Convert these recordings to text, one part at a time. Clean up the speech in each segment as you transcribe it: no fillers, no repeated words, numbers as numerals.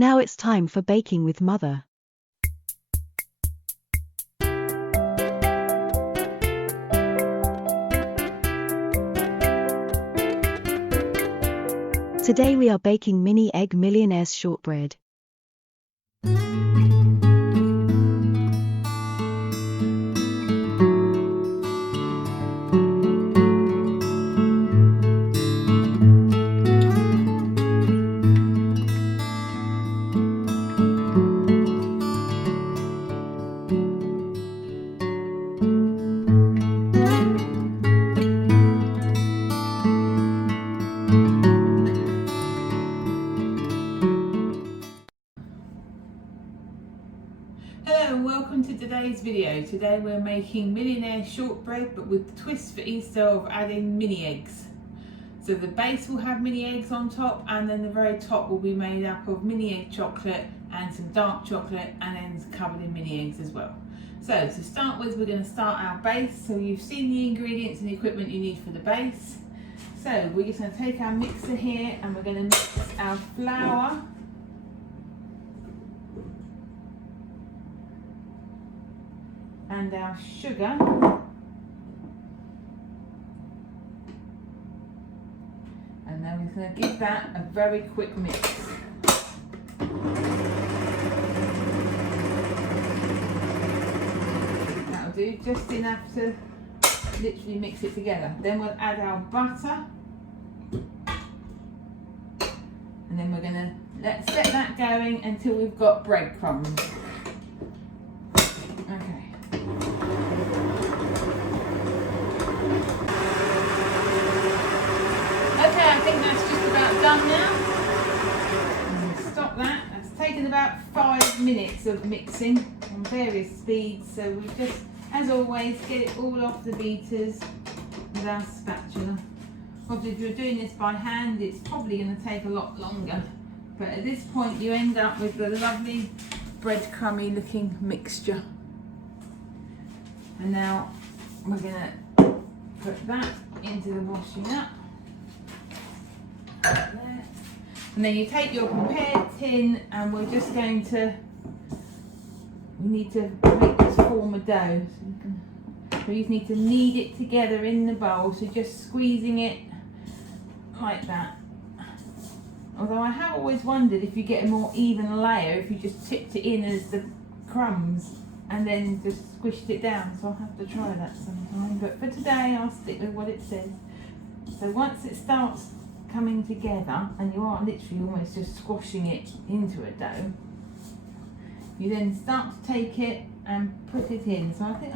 Now it's time for baking with Mother. Today we are baking mini egg Millionaires Shortbread. Hello and welcome to today's video. Today we're making Millionaires Shortbread, but with the twist for Easter of adding mini eggs. So the base will have mini eggs on top, and then the very top will be made up of mini egg chocolate and some dark chocolate, and then covered in mini eggs as well. So to start with, we're going to start our base. So you've seen the ingredients and the equipment you need for the base. So we're just going to take our mixer here and we're going to mix our flour, and our sugar, and then we're going to give that a very quick mix. That'll do just enough to literally mix it together. Then we'll add our butter, and then we're going to set that going until we've got breadcrumbs. Okay. Okay, I think that's just about done now. Stop that. That's taken about 5 minutes of mixing on various speeds. So we just, as always, get it all off the beaters with our spatula. Obviously, if you're doing this by hand, it's probably going to take a lot longer. But at this point, you end up with the lovely breadcrumby looking mixture. And now we're going to put that into the washing up. There. And then you take your prepared tin, and we're just going to, we need to make this form a dough. So you just need to knead it together in the bowl, so just squeezing it like that. Although I have always wondered if you get a more even layer if you just tipped it in as the crumbs and then just squished it down, so I'll have to try that sometime. But for today I'll stick with what it says. So once it starts coming together, and you are literally almost just squashing it into a dough, you then start to take it and put it in. So I think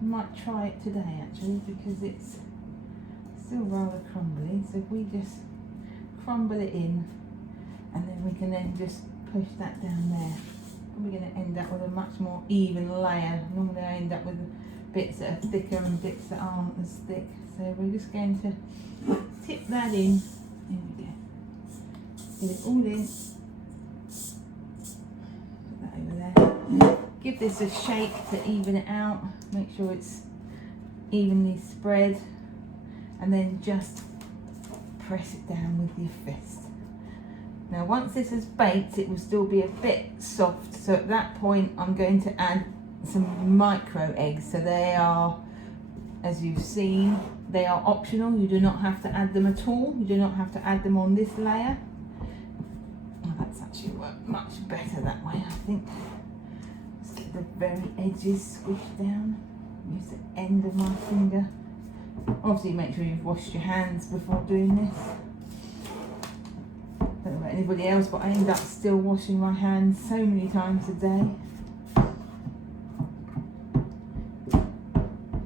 might try it today actually, because it's still rather crumbly. So if we just crumble it in, and then we can then just push that down there, and we're going to end up with a much more even layer. Normally I end up with bits that are thicker and bits that aren't as thick. So we're just going to tip that in. There we go. Get it all in. Put that over there. Give this a shake to even it out. Make sure it's evenly spread, and then just press it down with your fist. Now once this is baked, it will still be a bit soft, so at that point I'm going to add some micro eggs. So they are, as you've seen, they are optional. You do not have to add them at all. You do not have to add them on this layer. Oh, that's actually worked much better that way, I think. Just get the very edges squished down. Use the end of my finger. Obviously make sure you've washed your hands before doing this. I don't know about anybody else, but I end up still washing my hands so many times a day.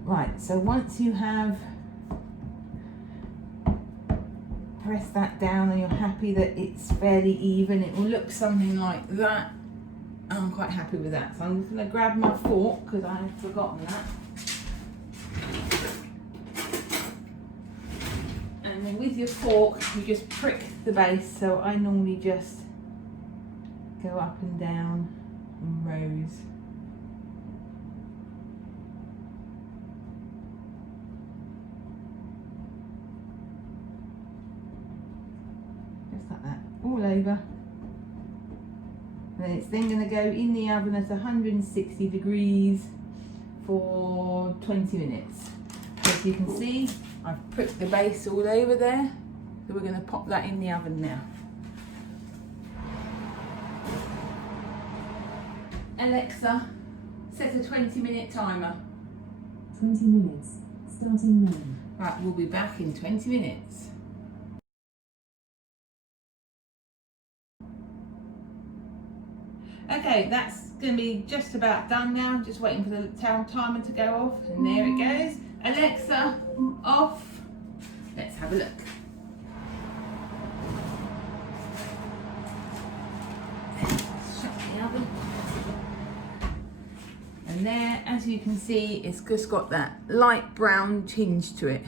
Right, so once you have pressed that down and you're happy that it's fairly even, it will look something like that. I'm quite happy with that. So I'm just going to grab my fork, because I had forgotten that. And then with your fork, you just prick the base. So I normally just go up and down in rows. Just like that, all over. And it's then going to go in the oven at 160 degrees for 20 minutes. As you can see, I've put the base all over there. So we're going to pop that in the oven now. Alexa, set a 20-minute timer. 20 minutes, starting now. Right, we'll be back in 20 minutes. Okay, that's going to be just about done now. Just waiting for the timer to go off, and there it goes. Alexa, off. Let's have a look. Shut the oven. And there, as you can see, it's just got that light brown tinge to it.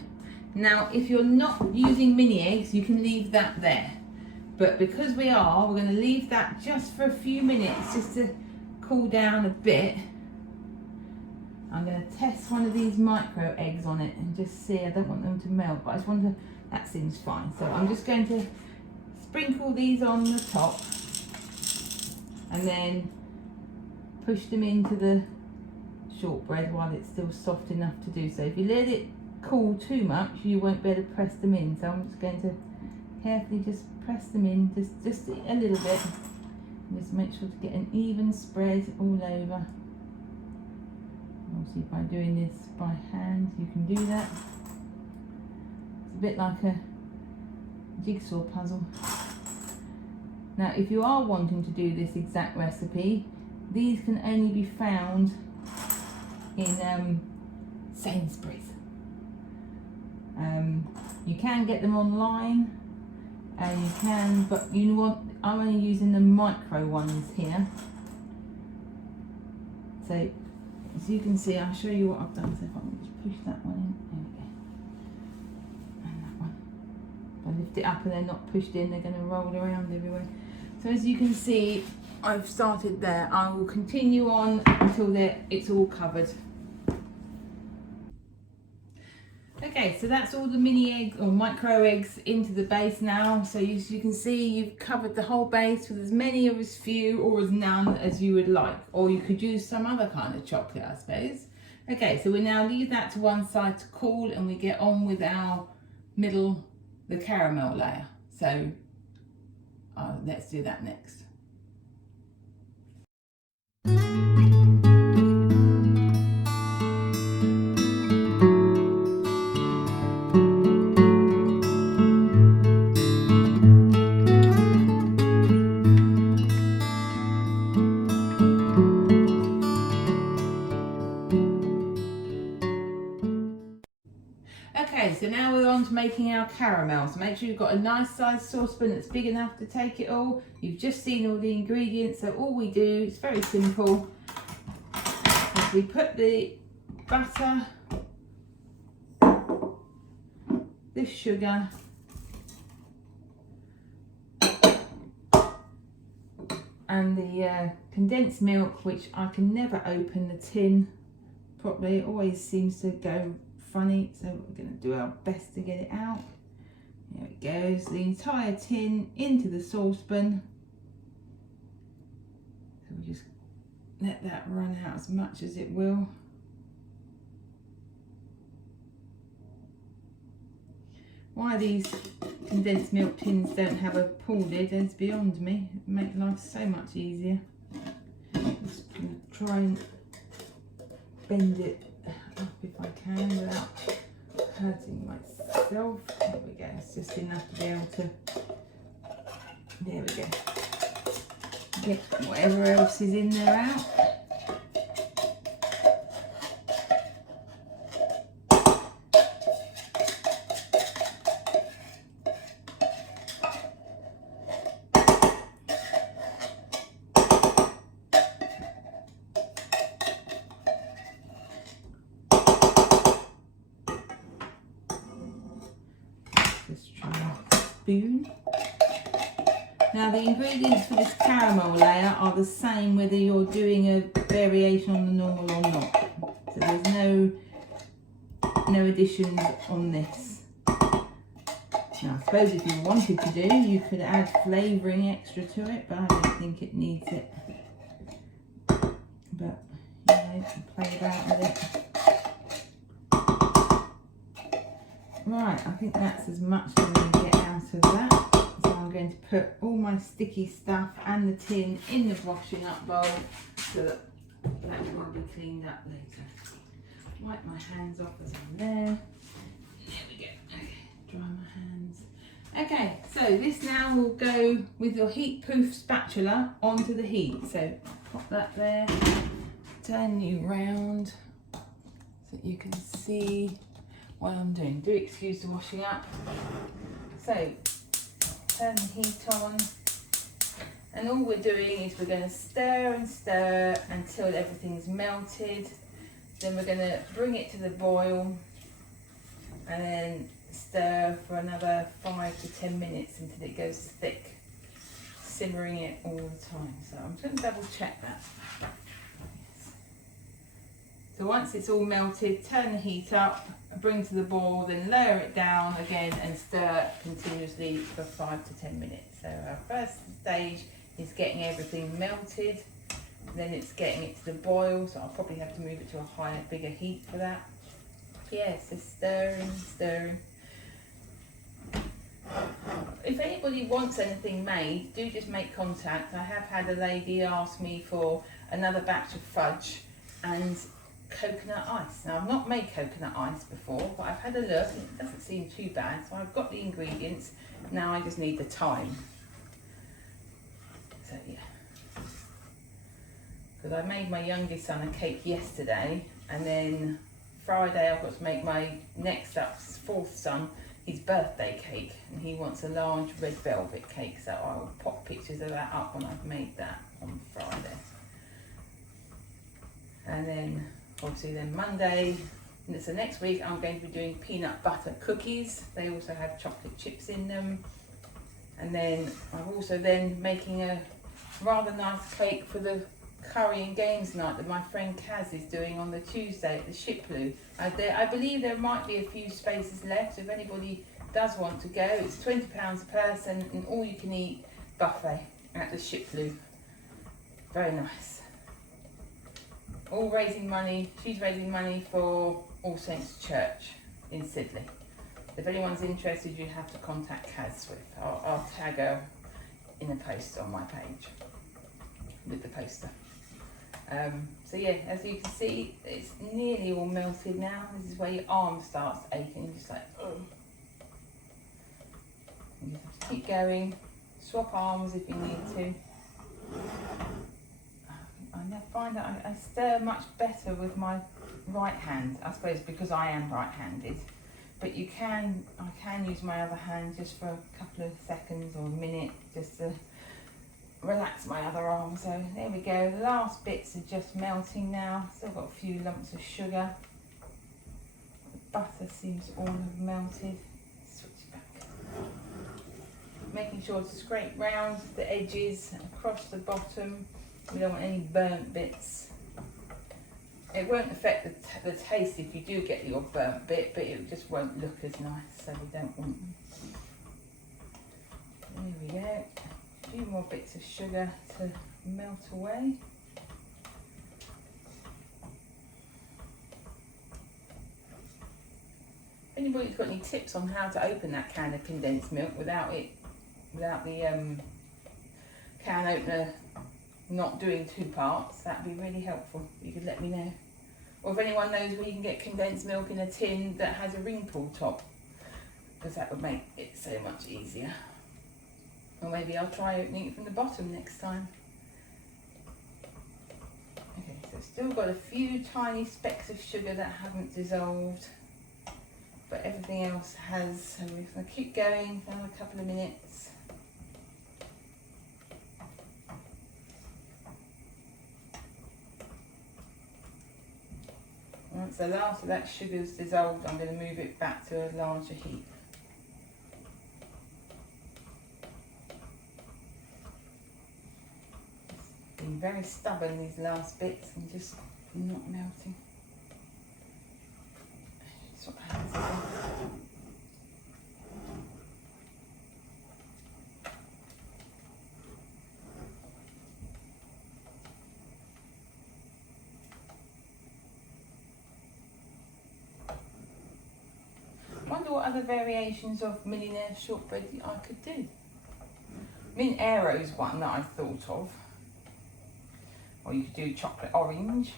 Now, if you're not using mini eggs, you can leave that there. But because we're going to leave that just for a few minutes, just to cool down a bit. I'm going to test one of these micro eggs on it and just see. I don't want them to melt, but I just want to, that seems fine. So I'm just going to sprinkle these on the top and then push them into the shortbread while it's still soft enough to do so. If you let it cool too much, you won't be able to press them in. So I'm just going to carefully just press them in, just a little bit. And just make sure to get an even spread all over. Obviously, by doing this by hand, you can do that. It's a bit like a jigsaw puzzle. Now, if you are wanting to do this exact recipe, these can only be found in Sainsbury's. You can get them online, and you can, but you know what? I'm only using the micro ones here. So, as you can see, I'll show you what I've done. So if I can just push that one in, there we go. And that one. If I lift it up and they're not pushed in, they're going to roll around everywhere. So as you can see, I've started there. I will continue on until it's all covered. Okay, so that's all the mini eggs or micro eggs into the base now. So as you can see, you've covered the whole base with as many or as few or as none as you would like. Or you could use some other kind of chocolate, I suppose. Okay, so we now leave that to one side to cool, and we get on with our the caramel layer. So let's do that next. Okay, so now we're on to making our caramel. So make sure you've got a nice sized saucepan that's big enough to take it all. You've just seen all the ingredients, so all we do is very simple. Is we put the butter, the sugar, and the condensed milk, which I can never open the tin properly. It always seems to go funny, so we're going to do our best to get it out. There it goes, the entire tin into the saucepan. So we just let that run out as much as it will. Why these condensed milk tins don't have a pull lid is beyond me. It would make life so much easier. Just going to try and bend it up if I can without hurting myself. There we go, it's just enough to be able to, there we go, get whatever else is in there out. Spoon. Now the ingredients for this caramel layer are the same whether you're doing a variation on the normal or not. So there's no additions on this. Now, I suppose if you wanted to do, you could add flavouring extra to it, but I don't think it needs it. But, you know, play about with it. Right, I think that's as much as I'm going to get out of that. So I'm going to put all my sticky stuff and the tin in the washing up bowl so that will be cleaned up later. Wipe my hands off as I'm there. There we go. Okay, dry my hands. Okay, so this now will go with your heat proof spatula onto the heat. So pop that there, turn you round so that you can see what I'm doing. Do excuse the washing up. So turn the heat on, and all we're doing is we're going to stir and stir until everything's melted. Then we're going to bring it to the boil and then stir for another 5 to 10 minutes until it goes thick, simmering it all the time. So I'm just going to double check that. Yes. So once it's all melted, turn the heat up, bring to the boil, then lower it down again and stir continuously for 5 to 10 minutes. So our first stage is getting everything melted, then it's getting it to the boil, so I'll probably have to move it to a higher, bigger heat for that. Yes, just stirring, stirring. If anybody wants anything made, do just make contact. I have had a lady ask me for another batch of fudge and coconut ice. Now, I've not made coconut ice before, but I've had a look and it doesn't seem too bad. So I've got the ingredients. Now I just need the time. So yeah. Because I made my youngest son a cake yesterday, and then Friday I've got to make my next up's fourth son his birthday cake, and he wants a large red velvet cake, so I'll pop pictures of that up when I've made that on Friday. And then obviously then Monday, so next week I'm going to be doing peanut butter cookies. They also have chocolate chips in them. And then I'm also then making a rather nice cake for the curry and games night that my friend Kaz is doing on the Tuesday at the Shiploo. I believe there might be a few spaces left, so if anybody does want to go, it's £20 a person and all you can eat buffet at the Shiploo. Very nice. All raising money, she's raising money for All Saints Church in Sidley. If anyone's interested, you have to contact Kaz Swift. I'll tag her in a post on my page with the poster. So yeah, as you can see, it's nearly all melted now. This is where your arm starts aching. You're just like, oh. You just have to keep going. Swap arms if you need to. I find that I stir much better with my right hand. I suppose because I am right-handed. But I can use my other hand just for a couple of seconds or a minute just to relax my other arm. So there we go, the last bits are just melting now. Still got a few lumps of sugar. The butter seems to all have melted. Switch back. Making sure to scrape round the edges across the bottom. We don't want any burnt bits. It won't affect the taste if you do get your burnt bit, but it just won't look as nice, so we don't want them. There we go. A few more bits of sugar to melt away. If anybody's got any tips on how to open that can of condensed milk without the can opener not doing two parts, that'd be really helpful. You could let me know. Or if anyone knows where you can get condensed milk in a tin that has a ring pull top, because that would make it so much easier. Or maybe I'll try opening it from the bottom next time. Okay, so still got a few tiny specks of sugar that haven't dissolved, but everything else has, so we're going to keep going for another couple of minutes. Once the last of that sugar's dissolved, I'm going to move it back to a larger heat. Been very stubborn these last bits and just not melting. Swap hands again. wonder what other variations of Millionaires Shortbread I could do. Mint Aero's one that I thought of. Or you could do chocolate orange.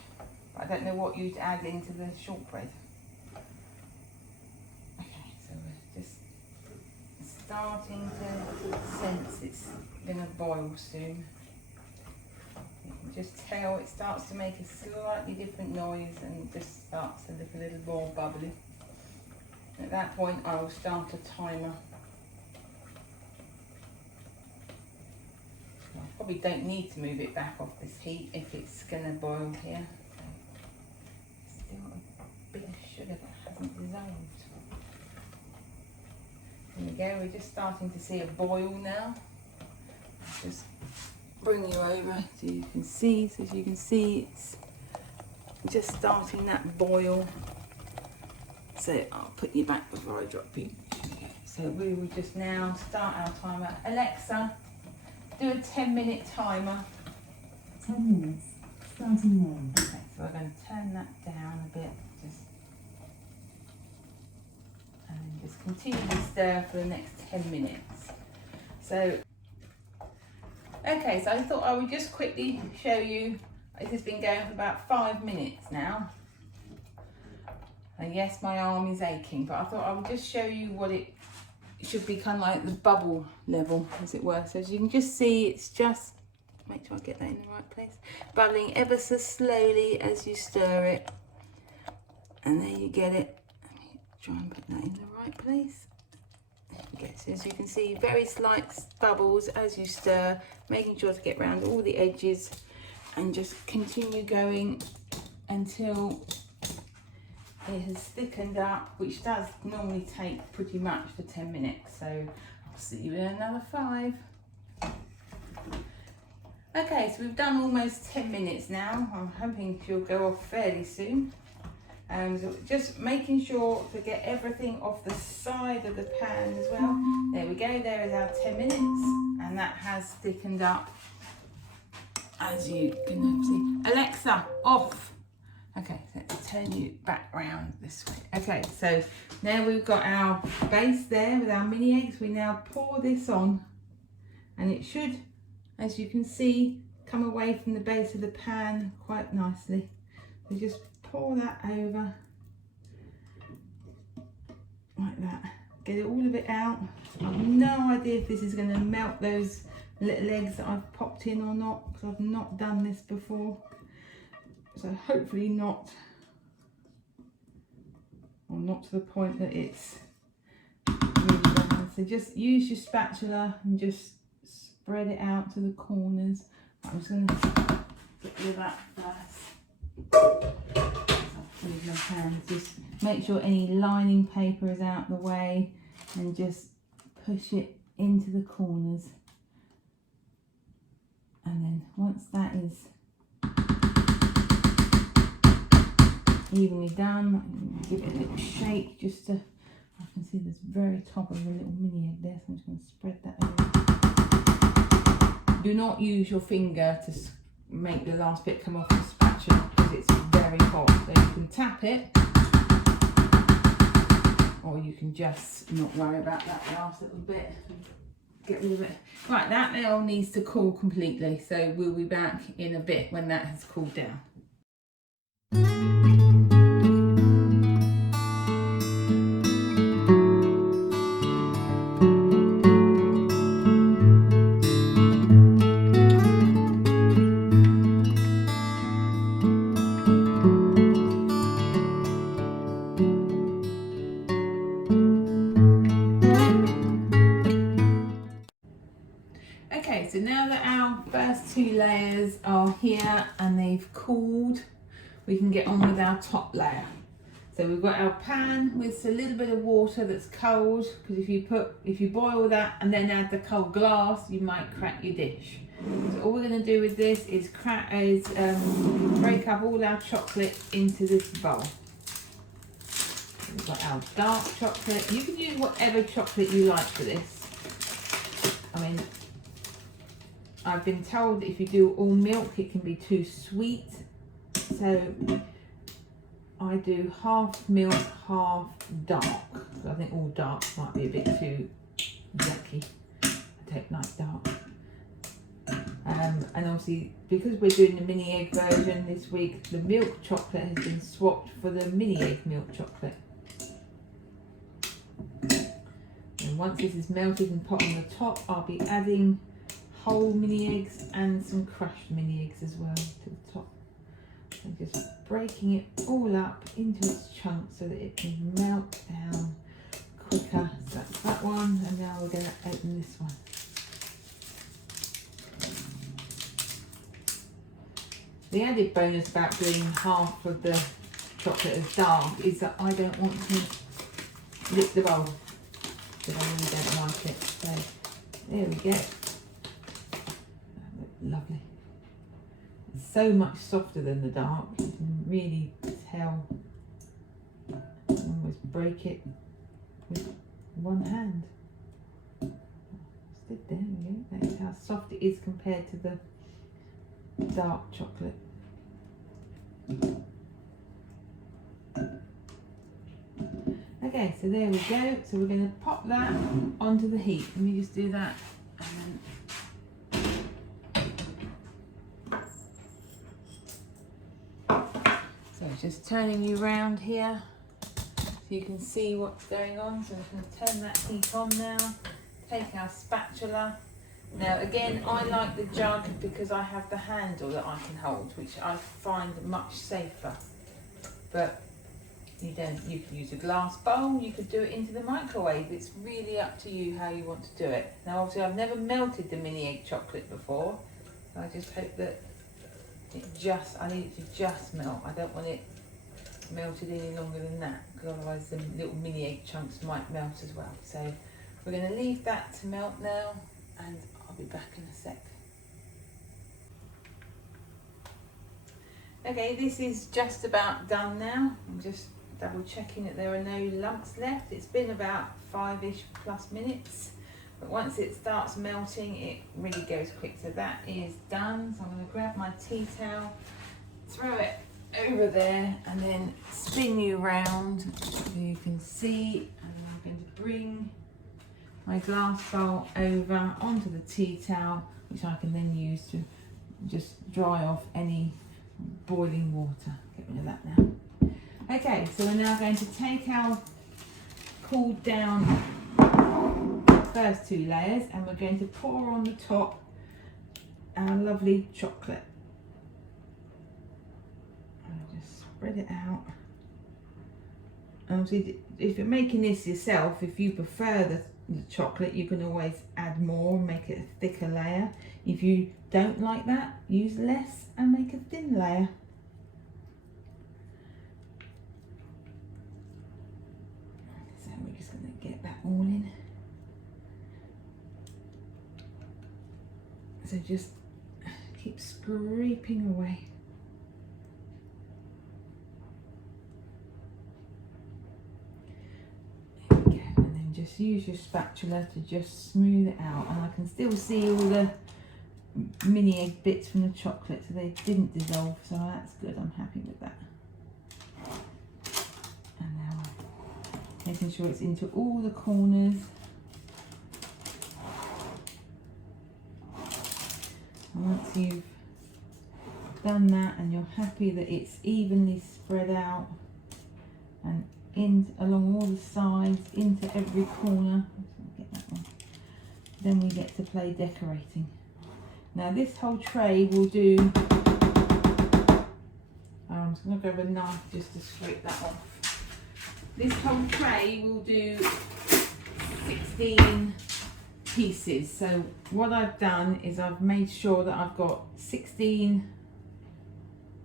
But I don't know what you'd add into the shortbread. Okay, so we're just starting to sense it's going to boil soon. You can just tell it starts to make a slightly different noise and just starts to look a little more bubbly. At that point I will start a timer. I probably don't need to move it back off this heat if it's going to boil here. So, still a bit of sugar that hasn't dissolved. There we go, we're just starting to see a boil now. Just bring you over so you can see. So as you can see, it's just starting that boil. So I'll put you back before I drop you. So we will just now start our timer. Alexa, do a 10-minute timer. 10 minutes, starting now. Okay, so we're going to turn that down a bit, and then just continue to stir for the next 10 minutes. So, okay, so I thought I would just quickly show you. This has been going for about 5 minutes now. And yes, my arm is aching, but I thought I would just show you what it should be, kind of like the bubble level, as it were. So as you can just see, it's just, make sure I get that in the right place, bubbling ever so slowly as you stir it. And there you get it. Let me try and put that in the right place. There we go. So as you can see, very slight bubbles as you stir, making sure to get around all the edges, and just continue going until it has thickened up, which does normally take pretty much for 10 minutes. So I'll see you in another 5. Okay, so we've done almost 10 minutes now. I'm hoping she'll go off fairly soon. So just making sure to get everything off the side of the pan as well. There we go, there is our 10 minutes, and that has thickened up, as you can see. Alexa, off. Okay, so let's turn you back round this way. Okay, so now we've got our base there with our mini eggs. We now pour this on, and it should, as you can see, come away from the base of the pan quite nicely. So just pour that over like that. Get all of it out. I've no idea if this is going to melt those little eggs that I've popped in or not, because I've not done this before. So hopefully not, or not to the point that it's really done. So just use your spatula and just spread it out to the corners. I'm just going to get rid of that first. With my hands, just make sure any lining paper is out the way, and just push it into the corners. And then once that is evenly done, give it a little shake just to, I can see this very top of the little mini egg there, so I'm just going to spread that over. Do not use your finger to make the last bit come off the spatula, because it's very hot. So you can tap it, or you can just not worry about that last little bit. Get rid of it. Right, that now needs to cool completely, so we'll be back in a bit when that has cooled down. Okay, so now that our first 2 layers are here and they've cooled, we can get on with our top layer. So we've got our pan with a little bit of water that's cold, because if you boil that and then add the cold glass, you might crack your dish. So all we're going to do with this is break up all our chocolate into this bowl. We've got our dark chocolate. You can use whatever chocolate you like for this. I mean, I've been told that if you do all milk, it can be too sweet. So I do half milk, half dark. I think all dark might be a bit too yucky. I don't like dark. And obviously, because we're doing the mini egg version this week, the milk chocolate has been swapped for the mini egg milk chocolate. And once this is melted and put on the top, I'll be adding whole mini eggs and some crushed mini eggs as well to the top. So just breaking it all up into its chunks so that it can melt down quicker. So that's that one, and now we're going to open this one. The added bonus about doing half of the chocolate as dark is that I don't want to lick the bowl, because I really don't like it. So there we go. Lovely. It's so much softer than the dark. You can really tell. You can almost break it with one hand. Just there we go. That's how soft it is compared to the dark chocolate. Okay, so there we go. So we're going to pop that onto the heat. Let me just do that. And then so just turning you around here so you can see what's going on. So I'm going to turn that heat on now. Take our spatula. Now again, I like the jug because I have the handle that I can hold, which I find much safer. But you could use a glass bowl, you could do it into the microwave. It's really up to you how you want to do it. Now obviously I've never melted the mini egg chocolate before, so I just hope that I need it to just melt. I don't want it melted any longer than that, because otherwise the little mini egg chunks might melt as well. So we're going to leave that to melt now, and I'll be back in a sec. Okay, this is just about done now. I'm just double checking that there are no lumps left. It's been about 5-ish plus minutes, but once it starts melting, it really goes quick. So that is done. So I'm going to grab my tea towel, throw it over there, and then spin you round so you can see. And then I'm going to bring my glass bowl over onto the tea towel, which I can then use to just dry off any boiling water. Get rid of that now. Okay, so we're now going to take our cooled down first 2 layers, and we're going to pour on the top our lovely chocolate. I'll just spread it out. Obviously, if you're making this yourself, if you prefer the chocolate, you can always add more and make it a thicker layer. If you don't like that, use less and make a thin layer. So we're just going to get that all in. So just keep scraping away. Just use your spatula to just smooth it out, and I can still see all the mini egg bits from the chocolate, so they didn't dissolve, so that's good. I'm happy with that. And now making sure it's into all the corners. And once you've done that and you're happy that it's evenly spread out and in along all the sides, into every corner, get that one, then we get to play decorating. Now this whole tray will do, I'm just going to grab a knife just to scrape that off. This whole tray will do 16 pieces. So what I've done is I've made sure that I've got 16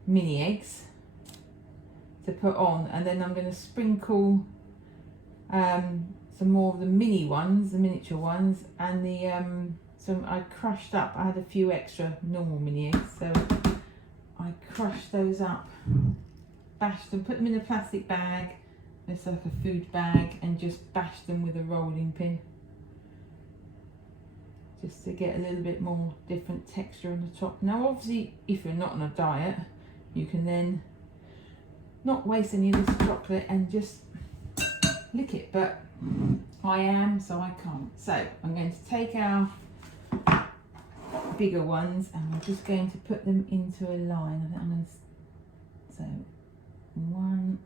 mini eggs to put on, and then I'm going to sprinkle some more of the mini ones, the miniature ones, and the so I crushed up, I had a few extra normal mini eggs, so I crushed those up, bashed them, put them in a plastic bag, it's like a food bag, and just bashed them with a rolling pin, just to get a little bit more different texture on the top. Now obviously if you're not on a diet, you can then not waste any of this chocolate and just lick it, but I am, so I can't. So I'm going to take our bigger ones and we're just going to put them into a line. I think I'm going to, so one,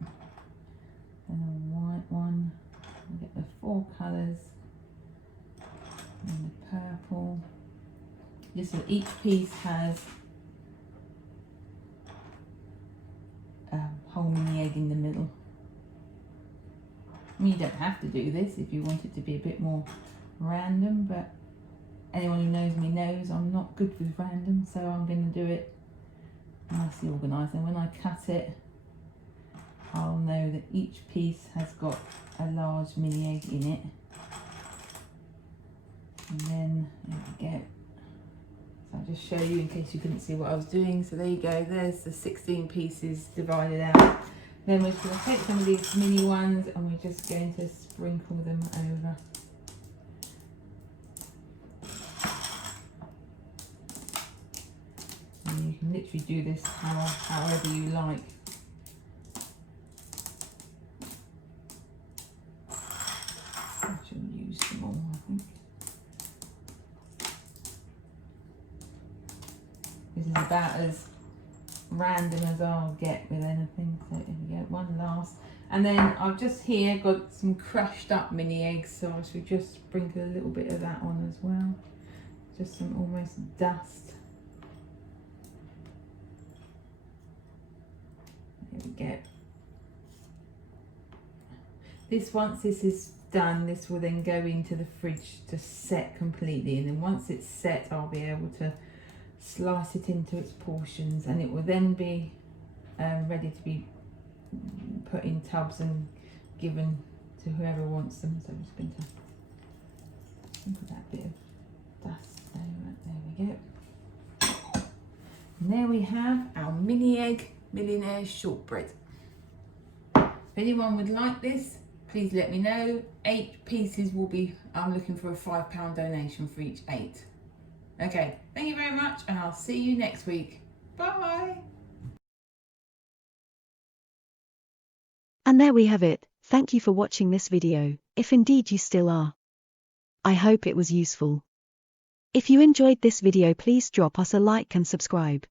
then a white one. I'll get the 4 colours and the purple. Just so each piece has a whole mini egg in the middle. I mean, you don't have to do this if you want it to be a bit more random, but anyone who knows me knows I'm not good with random, so I'm going to do it nicely organised. And when I cut it, I'll know that each piece has got a large mini egg in it. And then, there we go. So I'll just show you in case you couldn't see what I was doing. So there you go, there's the 16 pieces divided out. Then we're going to take some of these mini ones and we're just going to sprinkle them over. And you can literally do this however you like. I shall use them all, I think. This is about as random as I'll get with anything. So here we go, one last. And then I've just here got some crushed up mini eggs, so I should just sprinkle a little bit of that on as well. Just some almost dust. There we go. This, once this is done, this will then go into the fridge to set completely, and then once it's set I'll be able to slice it into its portions, and it will then be ready to be put in tubs and given to whoever wants them. So I'm just going to sprinkle that bit of dust over. There we go. And there we have our mini egg Millionaires Shortbread. If anyone would like this, please let me know. 8 pieces will be, I'm looking for a £5 donation for each 8. Okay, thank you very much, and I'll see you next week. Bye. And there we have it. Thank you for watching this video, if indeed you still are. I hope it was useful. If you enjoyed this video, please drop us a like and subscribe.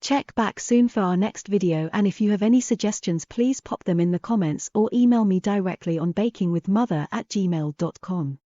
Check back soon for our next video, and if you have any suggestions, please pop them in the comments or email me directly on bakingwithmother@gmail.com.